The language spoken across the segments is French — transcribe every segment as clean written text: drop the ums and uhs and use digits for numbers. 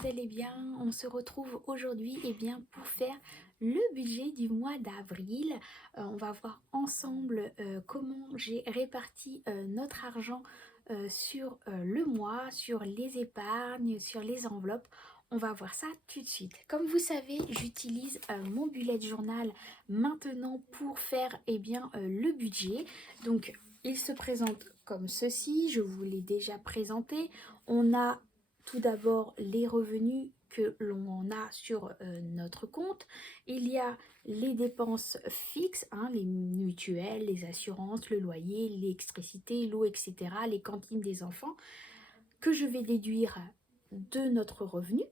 vous allez bien? On se retrouve aujourd'hui pour faire le budget du mois d'avril. On va voir ensemble comment j'ai réparti notre argent sur le mois, sur les épargnes, sur les enveloppes. On va voir ça tout de suite. Comme vous savez, j'utilise mon bullet journal maintenant pour faire le budget. Donc, il se présente comme ceci. Je vous l'ai déjà présenté. On a tout d'abord les revenus que l'on a sur notre compte. Il y a les dépenses fixes, les mutuelles, les assurances, le loyer, l'électricité, l'eau, etc., les cantines des enfants, que je vais déduire de notre revenu.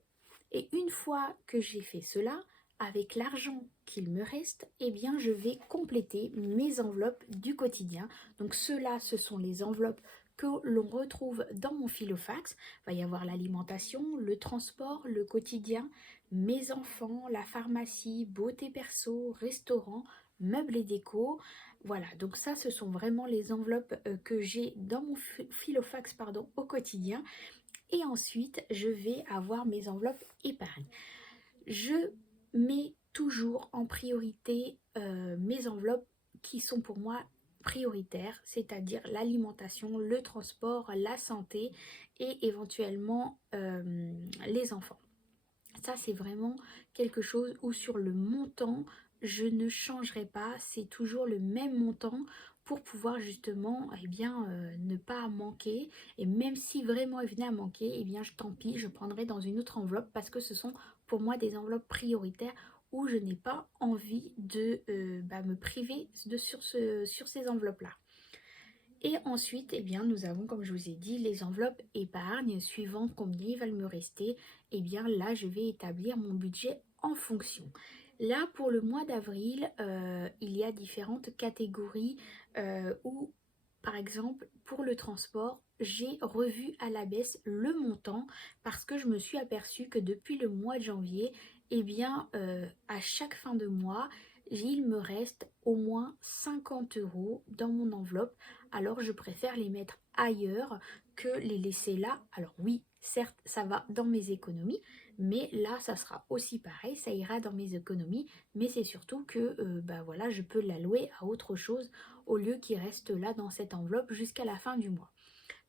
Et une fois que j'ai fait cela, avec l'argent qu'il me reste, je vais compléter mes enveloppes du quotidien. Donc ceux-là, ce sont les enveloppes que l'on retrouve dans mon filofax. Il va y avoir l'alimentation, le transport, le quotidien, mes enfants, la pharmacie, beauté perso, restaurant, meubles et déco. Voilà, donc ça, ce sont vraiment les enveloppes que j'ai dans mon filofax au quotidien. Et ensuite, je vais avoir mes enveloppes épargne. Je mets toujours en priorité mes enveloppes qui sont pour moi prioritaires, c'est-à-dire l'alimentation, le transport, la santé et éventuellement les enfants. Ça, c'est vraiment quelque chose où sur le montant, je ne changerai pas. C'est toujours le même montant pour pouvoir justement ne pas manquer. Et même si vraiment il venait à manquer, tant pis, je prendrai dans une autre enveloppe parce que ce sont pour moi des enveloppes prioritaires où je n'ai pas envie de me priver sur ces enveloppes-là. Et ensuite, nous avons, comme je vous ai dit, les enveloppes épargne, suivant combien il va me rester. Là, je vais établir mon budget en fonction. Là, pour le mois d'avril, il y a différentes catégories où, par exemple, pour le transport, j'ai revu à la baisse le montant parce que je me suis aperçue que depuis le mois de janvier, à chaque fin de mois, il me reste au moins 50 € dans mon enveloppe. Alors je préfère les mettre ailleurs que les laisser là. Alors oui, certes, ça va dans mes économies, mais là, ça sera aussi pareil, ça ira dans mes économies, mais c'est surtout que je peux l'allouer à autre chose au lieu qu'il reste là dans cette enveloppe jusqu'à la fin du mois.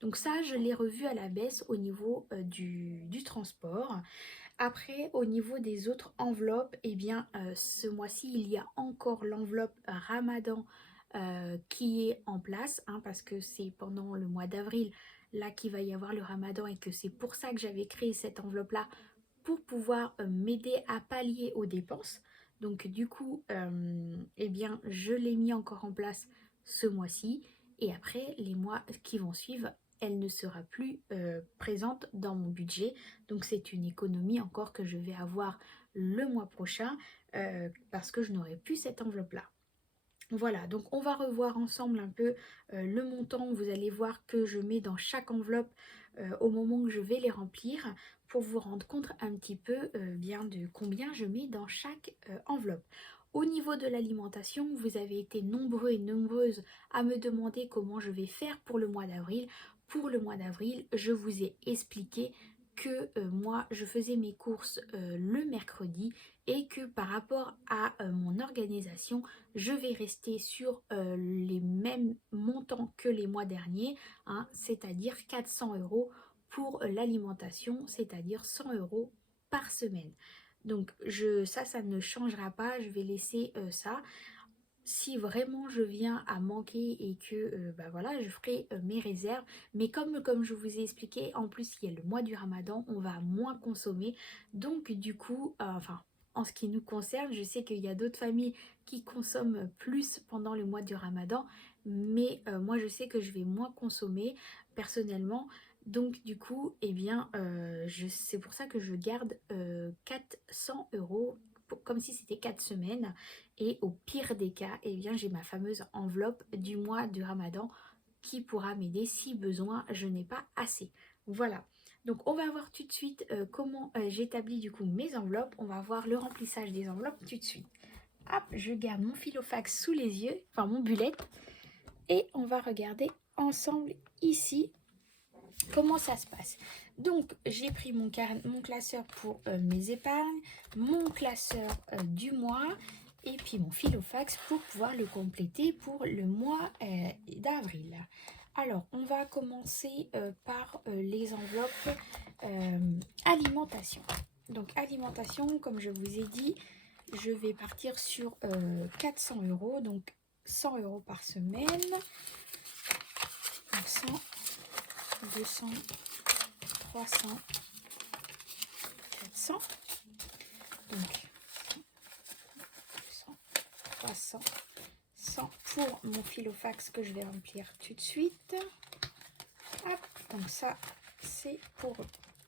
Donc ça, je l'ai revu à la baisse au niveau du transport. Après, au niveau des autres enveloppes, ce mois-ci, il y a encore l'enveloppe Ramadan qui est en place, parce que c'est pendant le mois d'avril là qu'il va y avoir le Ramadan et que c'est pour ça que j'avais créé cette enveloppe-là pour pouvoir m'aider à pallier aux dépenses. Donc du coup, je l'ai mis encore en place ce mois-ci et après, les mois qui vont suivre, elle ne sera plus présente dans mon budget. Donc c'est une économie encore que je vais avoir le mois prochain parce que je n'aurai plus cette enveloppe-là. Voilà, donc on va revoir ensemble un peu le montant. Vous allez voir que je mets dans chaque enveloppe au moment où je vais les remplir pour vous rendre compte un petit peu de combien je mets dans chaque enveloppe. Au niveau de l'alimentation, vous avez été nombreux et nombreuses à me demander comment je vais faire pour le mois d'avril. Pour le mois d'avril, je vous ai expliqué que moi, je faisais mes courses le mercredi et que par rapport à mon organisation, je vais rester sur les mêmes montants que les mois derniers, c'est-à-dire 400 € pour l'alimentation, c'est-à-dire 100 € par semaine. Donc ça ne changera pas, je vais laisser ça. Si vraiment je viens à manquer et que je ferai mes réserves. Mais comme je vous ai expliqué, en plus il y a le mois du Ramadan, on va moins consommer. Donc du coup, en ce qui nous concerne, je sais qu'il y a d'autres familles qui consomment plus pendant le mois du Ramadan. Mais moi je sais que je vais moins consommer personnellement. Donc du coup, c'est pour ça que je garde 400 € comme si c'était 4 semaines. Et au pire des cas, j'ai ma fameuse enveloppe du mois du Ramadan qui pourra m'aider si besoin, je n'ai pas assez. Voilà. Donc on va voir tout de suite comment j'établis du coup mes enveloppes. On va voir le remplissage des enveloppes tout de suite. Hop, je garde mon filofax sous les yeux, enfin mon bullet. Et on va regarder ensemble ici comment ça se passe? Donc, j'ai pris mon classeur pour mes épargnes, mon classeur du mois et puis mon filofax pour pouvoir le compléter pour le mois d'avril. Alors, on va commencer par les enveloppes alimentation. Donc, alimentation, comme je vous ai dit, je vais partir sur 400 €, donc 100 € par semaine. 100, 200, 300, 400. Donc, 200, 300, 100 pour mon filofax que je vais remplir tout de suite. Hop, donc ça, c'est pour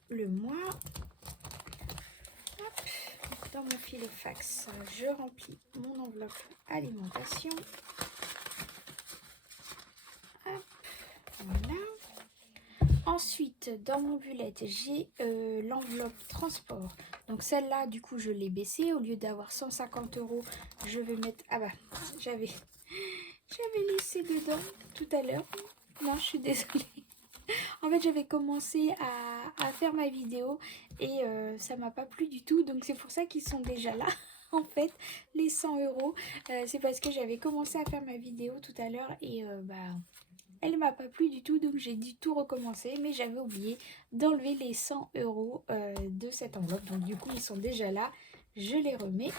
le mois. Hop, dans mon filofax, je remplis mon enveloppe alimentation. Hop, voilà. Ensuite, dans mon bullet, j'ai l'enveloppe transport. Donc celle-là, du coup, je l'ai baissée. Au lieu d'avoir 150 €, je vais mettre... Ah bah, j'avais laissé dedans tout à l'heure. Non, je suis désolée. En fait, j'avais commencé à faire ma vidéo et ça m'a pas plu du tout. Donc c'est pour ça qu'ils sont déjà là. En fait, les 100 €, c'est parce que j'avais commencé à faire ma vidéo tout à l'heure et elle m'a pas plu du tout, donc j'ai dû tout recommencer, mais j'avais oublié d'enlever les 100 € de cette enveloppe. Donc du coup, ils sont déjà là, je les remets.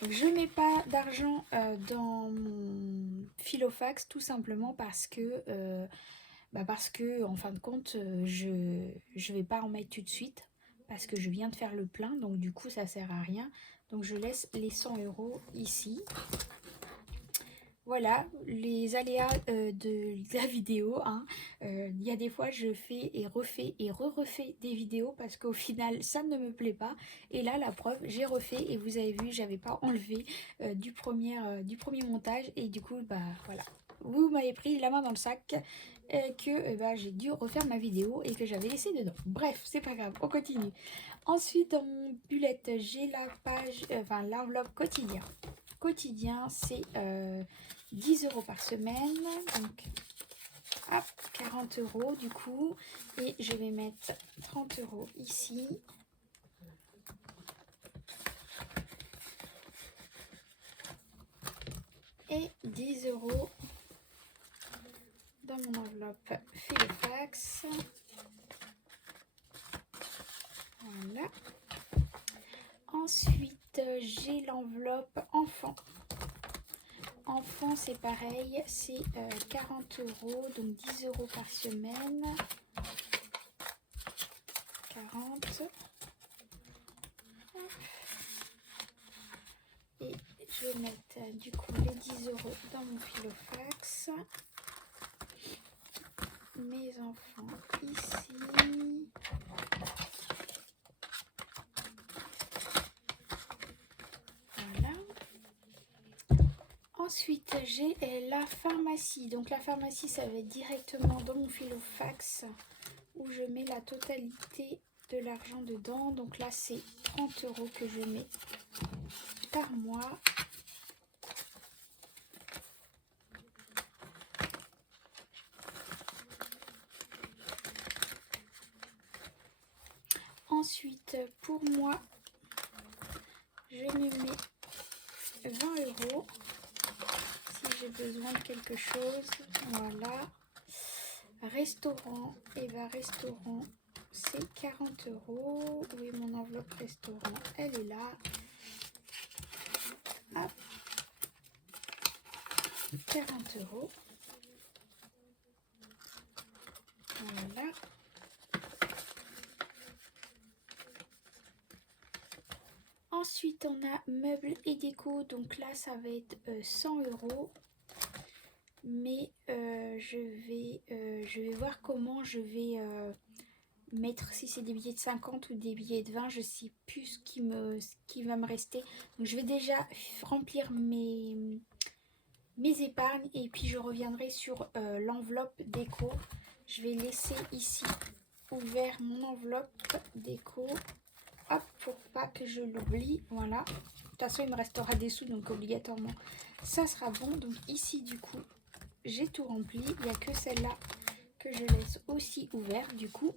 Donc, je mets pas d'argent dans mon filofax, tout simplement parce que en fin de compte, je vais pas en mettre tout de suite, parce que je viens de faire le plein, donc du coup, ça sert à rien. Donc je laisse les 100 € ici. Voilà, les aléas de la vidéo. Il y a des fois, je fais et refais et re-refais des vidéos parce qu'au final, ça ne me plaît pas. Et là, la preuve, j'ai refait et vous avez vu, j'avais pas enlevé du premier montage. Et du coup, bah voilà, vous m'avez pris la main dans le sac que j'ai dû refaire ma vidéo et que j'avais laissé dedans. Bref, c'est pas grave, on continue. Ensuite, dans mon bullet, j'ai la page, l'enveloppe quotidien. Quotidien, c'est 10 € par semaine, donc hop, 40 € du coup, et je vais mettre 30 € ici. Et 10 € dans mon enveloppe filofax. Voilà. Ensuite, j'ai l'enveloppe enfant. Enfant, c'est pareil, c'est 40 €, donc 10 € par semaine. 40. Et je vais mettre du coup les 10 € dans mon filofax. Mes enfants ici. Voilà. Ensuite, j'ai la pharmacie. Donc la pharmacie, ça va être directement dans mon filofax où je mets la totalité de l'argent dedans. Donc là, c'est 30 € que je mets par mois. Ensuite, pour moi, je me mets 20 € si j'ai besoin de quelque chose. Voilà. Restaurant, et restaurant, c'est 40 €. Oui, mon enveloppe restaurant, elle est là. Hop. 40 €. Voilà. Ensuite, on a meubles et déco. Donc là, ça va être 100 €. Mais je vais voir comment je vais mettre, si c'est des billets de 50 ou des billets de 20. Je sais plus ce qui va me rester. Donc je vais déjà remplir mes épargnes et puis je reviendrai sur l'enveloppe déco. Je vais laisser ici ouvert mon enveloppe déco. Hop, pour pas que je l'oublie. Voilà. De toute façon, il me restera des sous, donc obligatoirement, ça sera bon. Donc ici, du coup, j'ai tout rempli. Il n'y a que celle-là que je laisse aussi ouvert du coup.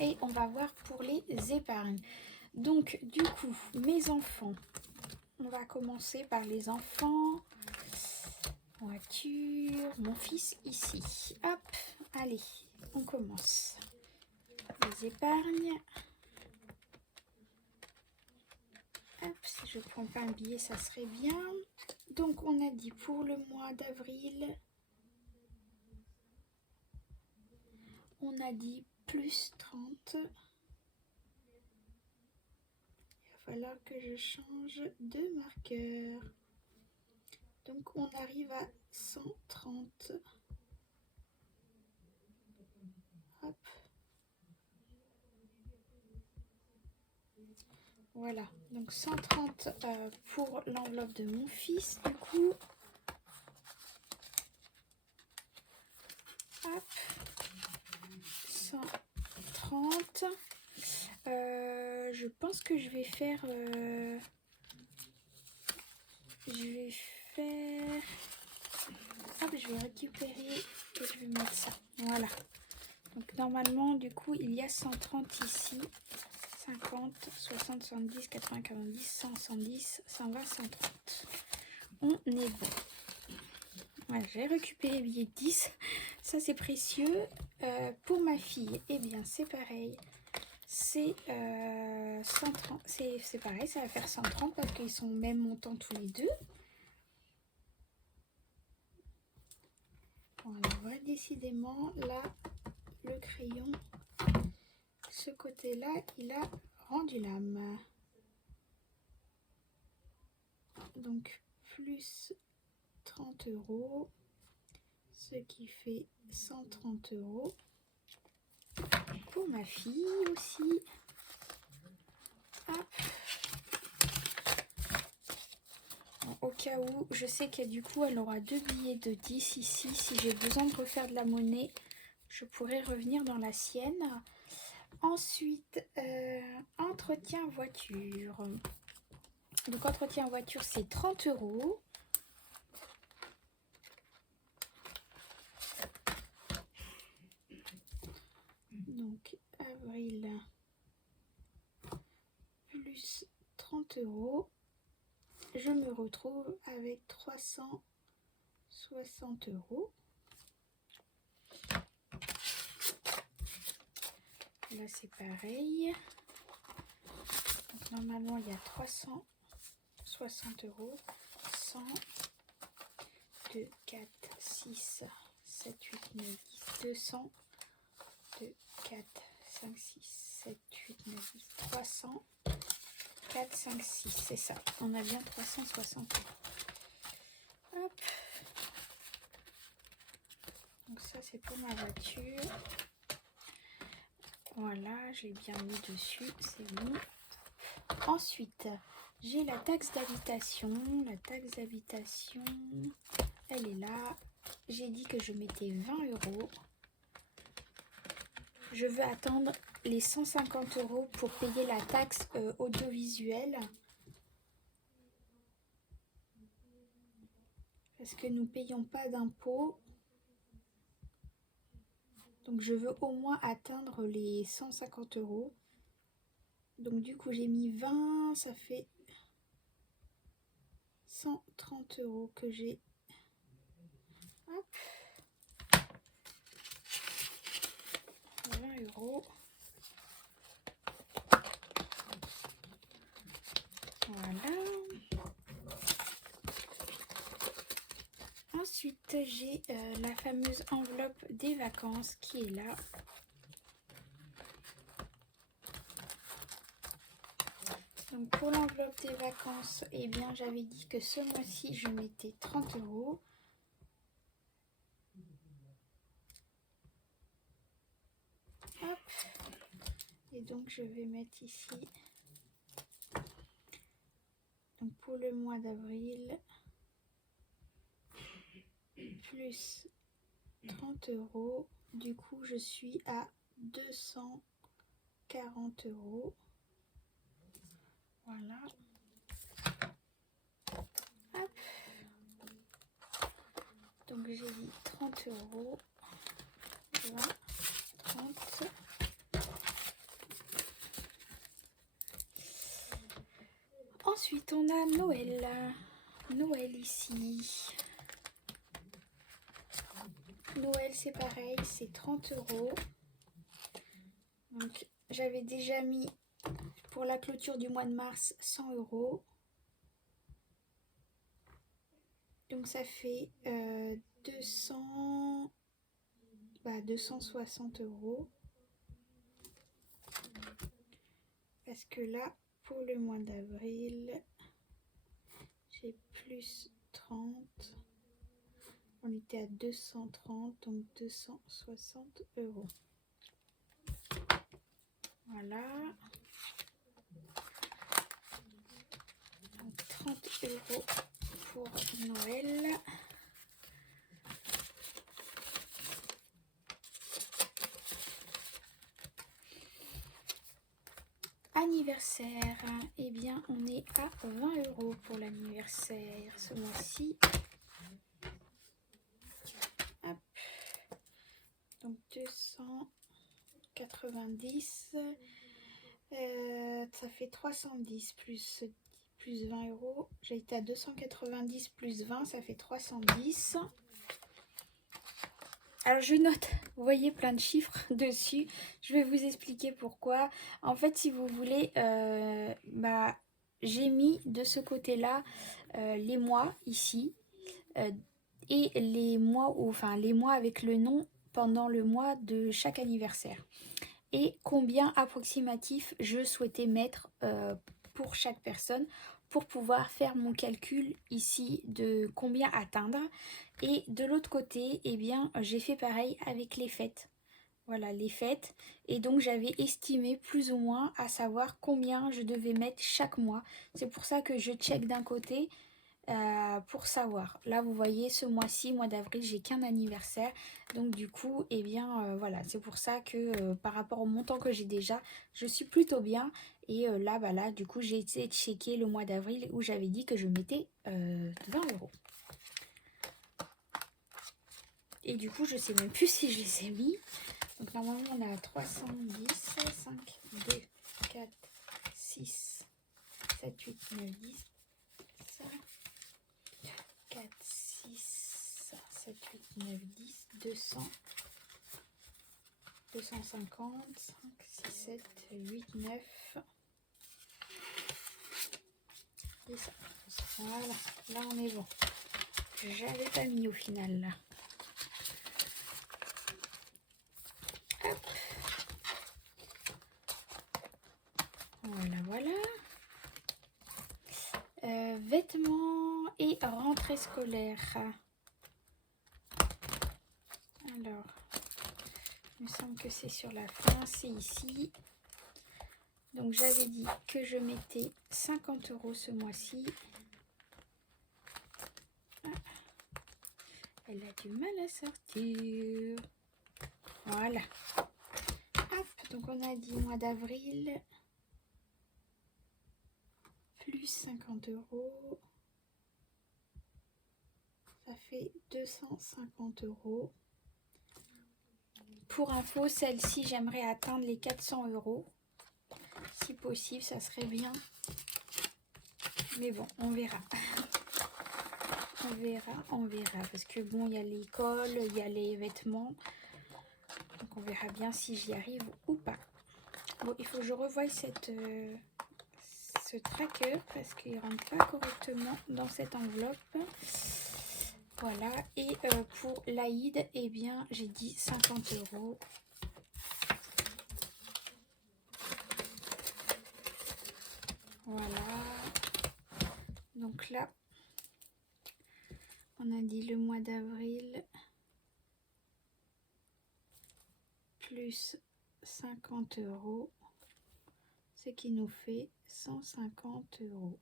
Et on va voir pour les épargnes. Donc du coup, mes enfants, on va commencer par les enfants. Voiture, mon fils ici. Hop, allez, on commence. Les épargnes. Hop, si je prends pas un billet, ça serait bien. Donc on a dit pour le mois d'avril, on a dit plus 30. Il va falloir que je change de marqueur. Donc on arrive à 130. Hop. Voilà, donc 130 pour l'enveloppe de mon fils du coup. Hop. 130. Je pense que je vais faire... Hop, je vais récupérer et je vais mettre ça. Voilà. Donc normalement, du coup, il y a 130 ici. 50, 60, 70, 80, 90, 100, 110, 120, 130. On est bon. Voilà, j'ai récupéré le billet de 10. Ça, c'est précieux. Pour ma fille, eh bien, c'est pareil. C'est 130. C'est pareil, ça va faire 130 parce qu'ils sont au même montant tous les deux. Voilà, décidément, là, le crayon, ce côté-là, il a rendu l'âme. Donc, plus 30 €, ce qui fait 130 €. Pour ma fille aussi. Hop. Bon, au cas où, je sais que du coup, elle aura 2 billets de 10 ici. Si j'ai besoin de refaire de la monnaie, je pourrais revenir dans la sienne. Ensuite, entretien voiture. Donc, entretien voiture, c'est 30 €. Donc, avril, plus 30 €. Je me retrouve avec 360 €. Là, c'est pareil. Donc, normalement, il y a 360 €. 100, 2, 4, 6, 7, 8, 9, 10, 200, 2, 4, 5, 6, 7, 8, 9, 10, 300, 4, 5, 6, c'est ça. On a bien 360 €. Hop. Donc ça, c'est pour ma voiture. Voilà, je l'ai bien mis dessus, c'est bon. Ensuite, j'ai la taxe d'habitation. La taxe d'habitation, elle est là. J'ai dit que je mettais 20 €. Je veux attendre les 150 € pour payer la taxe audiovisuelle. Parce que nous ne payons pas d'impôts. Donc je veux au moins atteindre les 150 €. Donc du coup j'ai mis 20, ça fait 130 € que j'ai. Hop. 20 €. Voilà. Ensuite, j'ai la fameuse enveloppe des vacances qui est là. Donc pour l'enveloppe des vacances, eh bien j'avais dit que ce mois-ci je mettais 30 €. Hop. Et donc je vais mettre ici. Donc pour le mois d'avril, plus 30 €. Du coup, je suis à 240 €. Voilà. Hop. Donc j'ai dit 30 €. 20, 30. Ensuite, on a Noël. Noël ici. Noël, c'est pareil, c'est 30 €. Donc, j'avais déjà mis pour la clôture du mois de mars 100 €. Donc, ça fait 260 €. Parce que là, pour le mois d'avril, j'ai plus 30. On était à 230, donc 260 €. Voilà. Donc 30 € pour Noël. Anniversaire, eh bien on est à 20 € pour l'anniversaire ce mois-ci. Hop. Donc 290, ça fait 310 plus 20 €. J'ai été à 290 plus 20, ça fait 310. Alors je note, vous voyez plein de chiffres dessus, je vais vous expliquer pourquoi. En fait, si vous voulez, j'ai mis de ce côté-là les mois ici et les mois, les mois avec le nom pendant le mois de chaque anniversaire. Et combien approximatif je souhaitais mettre pour chaque personne pour pouvoir faire mon calcul ici de combien atteindre. Et de l'autre côté, eh bien, j'ai fait pareil avec les fêtes. Voilà, les fêtes. Et donc, j'avais estimé plus ou moins à savoir combien je devais mettre chaque mois. C'est pour ça que je check d'un côté pour savoir. Là, vous voyez, ce mois-ci, mois d'avril, j'ai qu'un anniversaire. Donc, du coup, eh bien, voilà. C'est pour ça que par rapport au montant que j'ai déjà, je suis plutôt bien. Et là, du coup, j'ai essayé de checker le mois d'avril où j'avais dit que je mettais 20 €. Et du coup, je sais même plus si je les ai mis. Donc, normalement, on est à 310, 5, 2, 4, 6, 7, 8, 9, 10, 4, 6, 7, 8, 9, 10, 200, 250, 5, 6, 7, 8, 9, 10. Voilà, là on est bon. J'avais pas mis au final là. Hop. Voilà, voilà. Vêtements et rentrée scolaire. Alors, il me semble que c'est sur la fin, c'est ici. Donc j'avais dit que je mettais 50 € ce mois-ci. Ah, elle a du mal à sortir. Voilà. Hop, donc on a dit mois d'avril. Plus 50 €. Ça fait 250 €. Pour info, celle-ci, j'aimerais atteindre les 400 €. Si possible, ça serait bien. Mais bon, on verra. On verra. Parce que bon, il y a l'école, il y a les vêtements. Donc on verra bien si j'y arrive ou pas. Bon, il faut que je revoie ce tracker parce qu'il ne rentre pas correctement dans cette enveloppe. Voilà, et pour l'Aïd, eh bien, j'ai dit 50 €. Voilà. Donc là, on a dit le mois d'avril, plus 50 €, ce qui nous fait 150 €.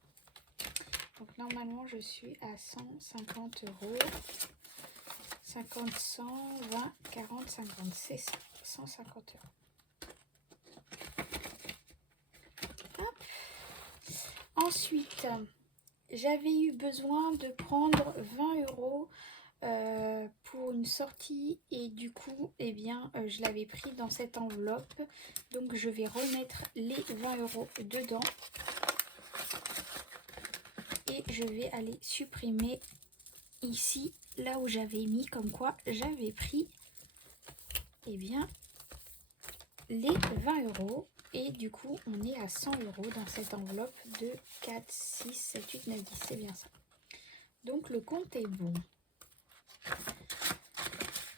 Donc normalement, je suis à 150 €. 50, 100, 20, 40, 50, c'est ça, 150 €. Hop. Ensuite, j'avais eu besoin de prendre 20 € pour une une sortie et du coup, eh bien, je l'avais pris dans cette enveloppe. Donc, je vais remettre les 20 € dedans. Et je vais aller supprimer ici, là où j'avais mis, comme quoi j'avais pris, eh bien, les 20 €. Et du coup, on est à 100 € dans cette enveloppe de 4, 6, 7, 8, 9, 10. C'est bien ça. Donc, le compte est bon.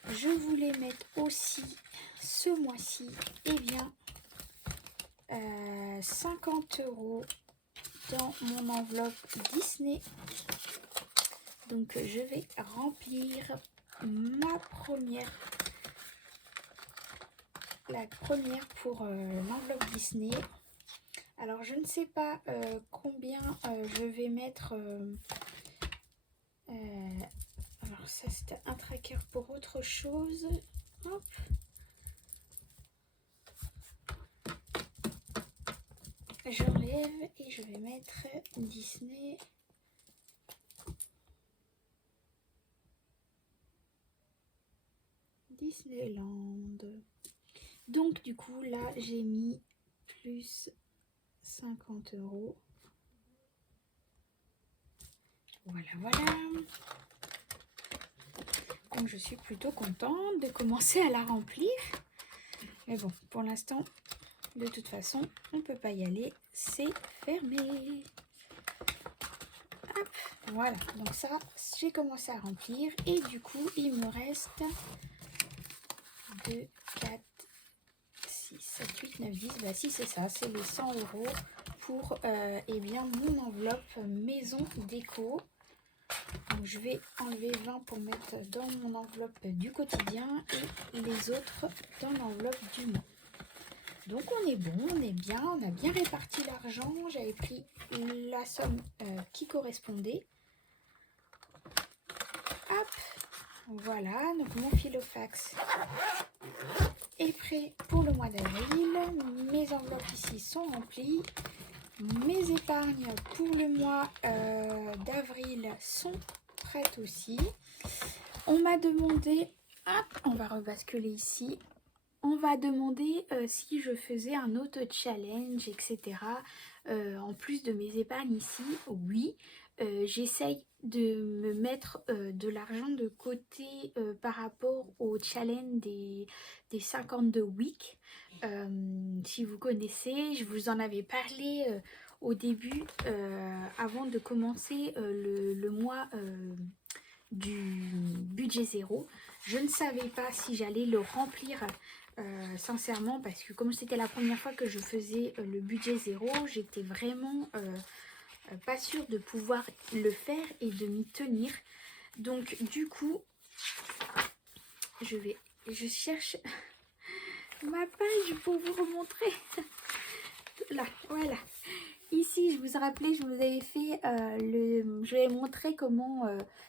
Je voulais mettre aussi, ce mois-ci, eh bien, 50 € dans mon enveloppe Disney. Donc, je vais remplir la première pour l'enveloppe Disney. Alors, je ne sais pas combien je vais mettre. Alors, ça, c'était un tracker pour autre chose. Hop. J'enlève et je vais mettre Disney. Disneyland. Donc, du coup, là, j'ai mis plus 50 €. Voilà, voilà. Donc, je suis plutôt contente de commencer à la remplir. Mais bon, pour l'instant, de toute façon, on ne peut pas y aller. C'est fermé. Hop, voilà. Donc ça, j'ai commencé à remplir. Et du coup, il me reste 2, 4, 6, 7, 8, 9, 10. Bah si, c'est ça. C'est les 100 € pour eh bien, mon enveloppe maison déco. Donc, je vais enlever 20 pour mettre dans mon enveloppe du quotidien et les autres dans l'enveloppe du mois. Donc on est bon, on est bien, on a bien réparti l'argent. J'avais pris la somme qui correspondait. Hop, voilà, donc mon filofax est prêt pour le mois d'avril. Mes enveloppes ici sont remplies. Mes épargnes pour le mois d'avril sont prêtes aussi. On m'a demandé, hop, on va rebasculer ici. On va demander si je faisais un autre challenge, etc. En plus de mes épargnes ici, oui. J'essaye de me mettre de l'argent de côté par rapport au challenge des 52 weeks. Si vous connaissez, je vous en avais parlé au début, avant de commencer le mois du budget zéro. Je ne savais pas si j'allais le remplir sincèrement, parce que comme c'était la première fois que je faisais le budget zéro, j'étais vraiment pas sûre de pouvoir le faire et de m'y tenir. Donc du coup, je cherche ma page pour vous remontrer. Là, voilà. Ici, je vous rappelais, je vous avais fait je vais montrer comment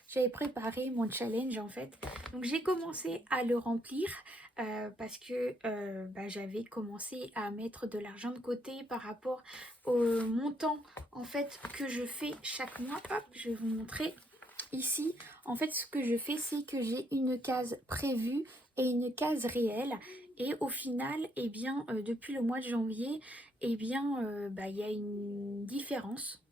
j'avais préparé mon challenge en fait. Donc j'ai commencé à le remplir parce que j'avais commencé à mettre de l'argent de côté par rapport au montant en fait que je fais chaque mois. Hop, je vais vous montrer ici. En fait, ce que je fais, c'est que j'ai une case prévue et une case réelle. Et au final, eh bien, depuis le mois de janvier, eh bien, il y a une différence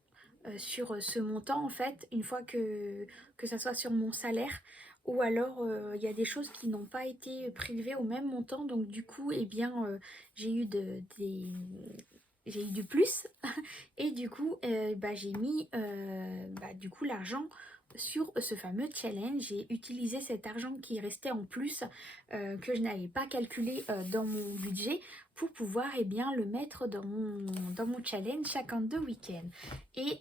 sur ce montant, en fait, une fois que ça soit sur mon salaire. Ou alors, il y a des choses qui n'ont pas été prélevées au même montant. Donc, du coup, eh bien, j'ai eu j'ai eu du plus. Et du coup, j'ai mis du coup l'argent sur ce fameux challenge. J'ai utilisé cet argent qui restait en plus que je n'avais pas calculé dans mon budget pour pouvoir bien le mettre dans mon challenge 52 week-ends. Et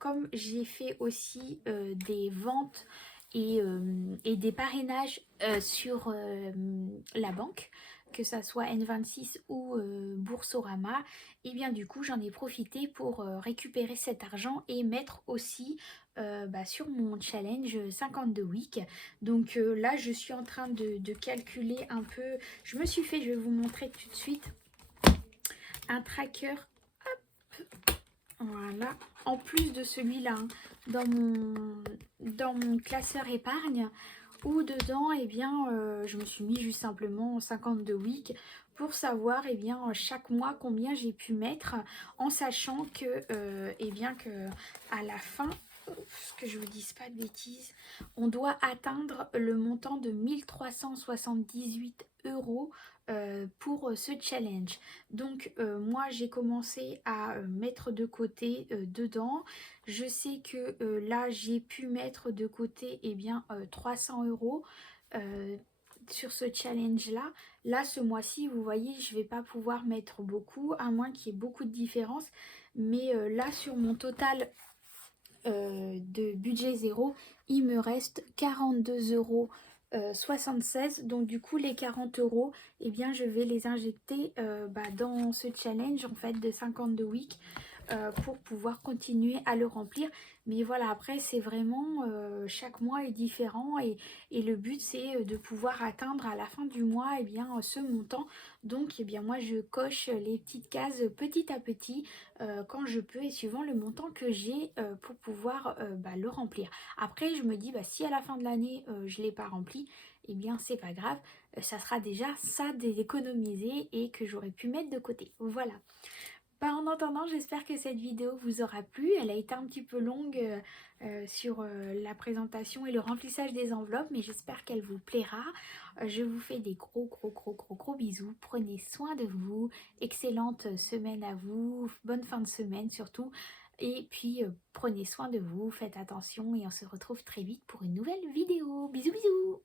comme j'ai fait aussi des ventes et des parrainages sur la banque, que ça soit N26 ou Boursorama, et bien du coup j'en ai profité pour récupérer cet argent et mettre aussi sur mon challenge 52 weeks. Donc là je suis en train de calculer un peu. Je me suis fait, je vais vous montrer tout de suite, un tracker. Hop, voilà, en plus de celui-là, hein, dans mon classeur épargne, où dedans, eh bien, je me suis mis juste simplement 52 weeks pour savoir, eh bien, chaque mois combien j'ai pu mettre, en sachant que, eh bien, que à la fin, que je vous dise pas de bêtises, on doit atteindre le montant de 1378 euros pour ce challenge. Donc moi j'ai commencé à mettre de côté dedans. Je sais que là j'ai pu mettre de côté, eh bien, 300 euros sur ce challenge là. Là ce mois-ci, vous voyez, je vais pas pouvoir mettre beaucoup, à moins qu'il y ait beaucoup de différence. Mais là sur mon total de budget zéro, il me reste 42 euros 76. Donc du coup les 40 euros, eh bien je vais les injecter dans ce challenge en fait de 52 weeks pour pouvoir continuer à le remplir. Mais voilà, après c'est vraiment chaque mois est différent, et le but c'est de pouvoir atteindre à la fin du mois, eh bien, ce montant. Donc eh bien moi je coche les petites cases petit à petit quand je peux, et suivant le montant que j'ai pour pouvoir le remplir. Après je me dis, si à la fin de l'année je ne l'ai pas rempli, eh bien c'est pas grave, ça sera déjà ça d'économiser et que j'aurais pu mettre de côté. Voilà. En attendant, j'espère que cette vidéo vous aura plu. Elle a été un petit peu longue sur la présentation et le remplissage des enveloppes, mais j'espère qu'elle vous plaira. Je vous fais des gros bisous. Prenez soin de vous. Excellente semaine à vous. Bonne fin de semaine surtout. Et puis, prenez soin de vous. Faites attention et on se retrouve très vite pour une nouvelle vidéo. Bisous bisous.